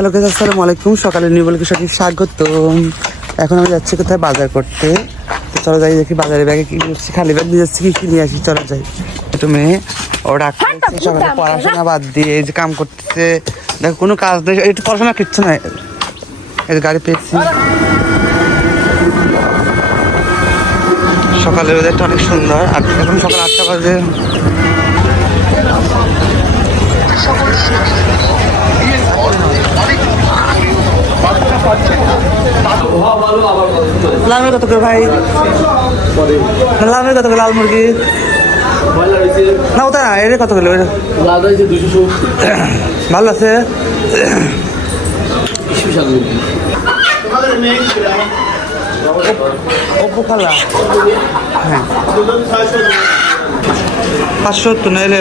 Hello guys, আসসালামু আলাইকুম। সকালে নিউ ব্লগে সবাইকে স্বাগত। এখন আমি যাচ্ছি কোথায় বাজার করতে। তো চলো যাই, দেখি বাজারে ব্যাগে কি নিচ্ছি, খালি ব্যাগ নিয়ে যাচ্ছি, কি নিয়ে আসি। চলো যাই। একটু মেয়ে ও ডাক সকালে পড়াশোনা বাদ দিয়ে এই যে কাম করতেছে, দেখো কোনো কাজ নেই, একটু পড়াশোনা কিচ্ছু নাই। এই যে গাড়ি পেয়েছি। সকালের ওয়েদারটা অনেক সুন্দর। আর এখন সকাল 8টা বাজে। লাল মুরগি কত করে ভাই? লাল মুরগি কত করে? লাল মুরগি না ওটা না, এটা কত করে? ভালো আছে। অপু খালা হ্যাঁ 570 না এলে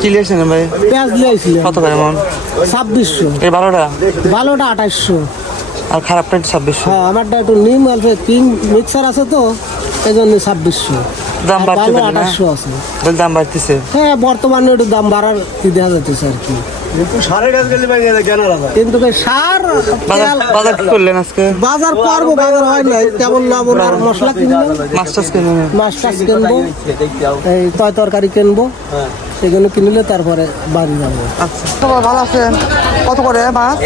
চিলি আসছে না ভাই? পেঁয়াজ দিয়েছিল কত করে মন? 2600। এই ভালোটা? ভালোটা 2800। আর খারাপটা 2600। হ্যাঁ, আমারটা একটু নিম অল্প কিং মিক্সার আছে তো এই জন্য 2600। দাম বাড়ছে ভালো না? 2800 আছে। বল দাম বাড়তেছে। হ্যাঁ, বর্তমানে একটু দাম বাড়ার কি দেখা যাচ্ছে আর কি। কিন্তু সার বাজার কি করলেন আজকে? বাজার করবো, বাজার হয় নাই, কেবল লবণ আর মশলা কিনবো, মাছ টাছ কিনবেন? মাছ টাছ কিনবো, এই তরকারি কিনবো, সেগুলো কিনলে তারপরে বাড়ি যাবো। আচ্ছা, তো ভালো আছেন। কত করে মাছ?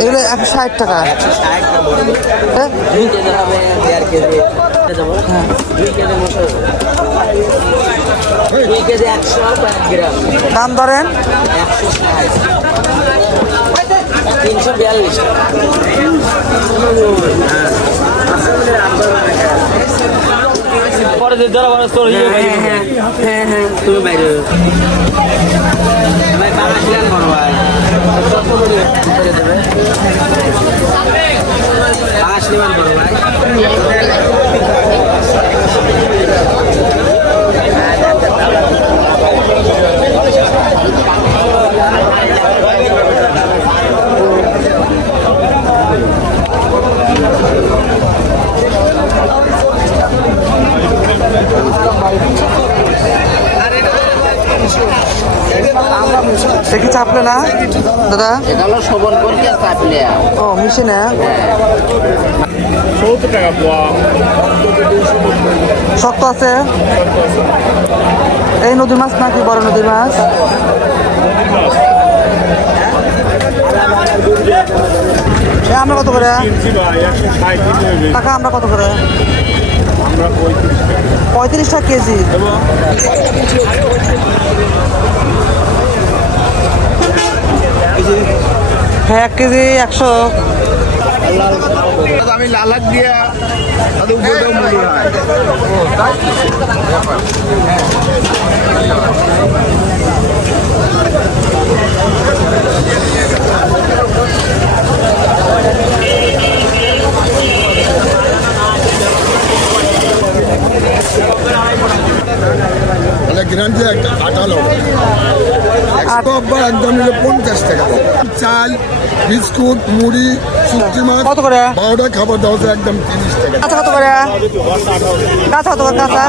এগুলো 160 টাকা। দাম ধরেন 342। পরে হ্যাঁ তুমি বাইরে বাংলাদেশ করো ভাই, বাংলাদেশ করো ভাই। সে কি চাপলে না দাদা? এগুলো শোভন করতে চাপলে ও মিশে না। 70 টাকা পোয়া। শক্ত আছে। এই নদীর মাছ নাকি বড় নদীর মাছ? আমরা কত করে টাকা? আমরা কত করে? 35 টাকা কেজি। হ্যাঁ 1 কেজি 100। আমি লালাক দিয়া মূল্য নাই। গ্রান্টে একটা আটালো একদম নিলে 50 টাকা। চাল, বিস্কুট, মুড়ি, শুক্তি মাছ কত করে? 12টা খাবার দাও একদম 30 টাকা। কাঁচা কত করে? কাঁচা কত করে? কাঁচা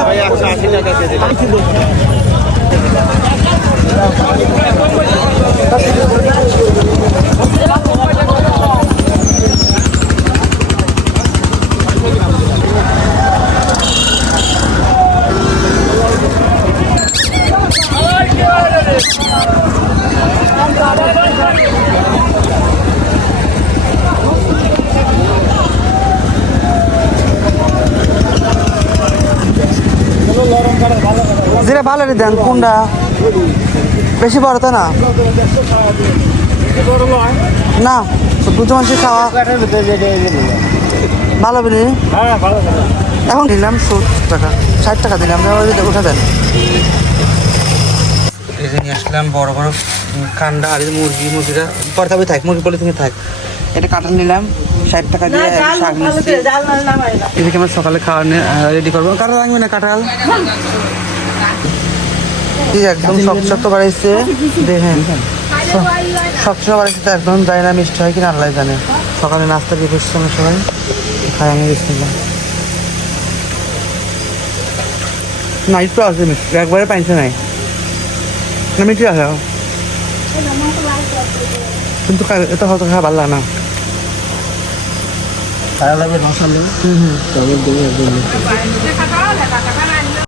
জিরা ভালো দেন। কোনটা বেশি বড়? তো না না, দুটো মানুষের খাওয়া ভালো বিলি। এখন দিলাম 70 টাকা, 60 টাকা দিলাম, উঠে দেন। এই যে নিয়ে আসলাম বড় বড় কান্ডা। আর মুরগিরা পরে থাক, মুরগি পলিথিনে থাক। এটা কাঁঠাল নিলাম 60 টাকা দিয়ে। শাক নিচ্ছি। এদিকে আমরা সকালে খাওয়া রেডি করবো। কাঁঠাল লাগবে না? কাঁঠাল একদম শক্ত বাড়াইছে, দেখেন শক্ত বাড়াইছে তো একদম যায় না, মিষ্টি হয় কিনা আল্লাহ জানে। সকালে নাস্তা দিয়ে বসছি আমরা সবাই, খাই আমি গেছিলাম। না একটু আছে মিষ্টি একবারে পাইছে নাই না মিষ্টি আছে কিন্তু এটা হয়তো খাওয়া ভালো লাগে না খারাপ লাগবে রসালো তবে দেবে একদম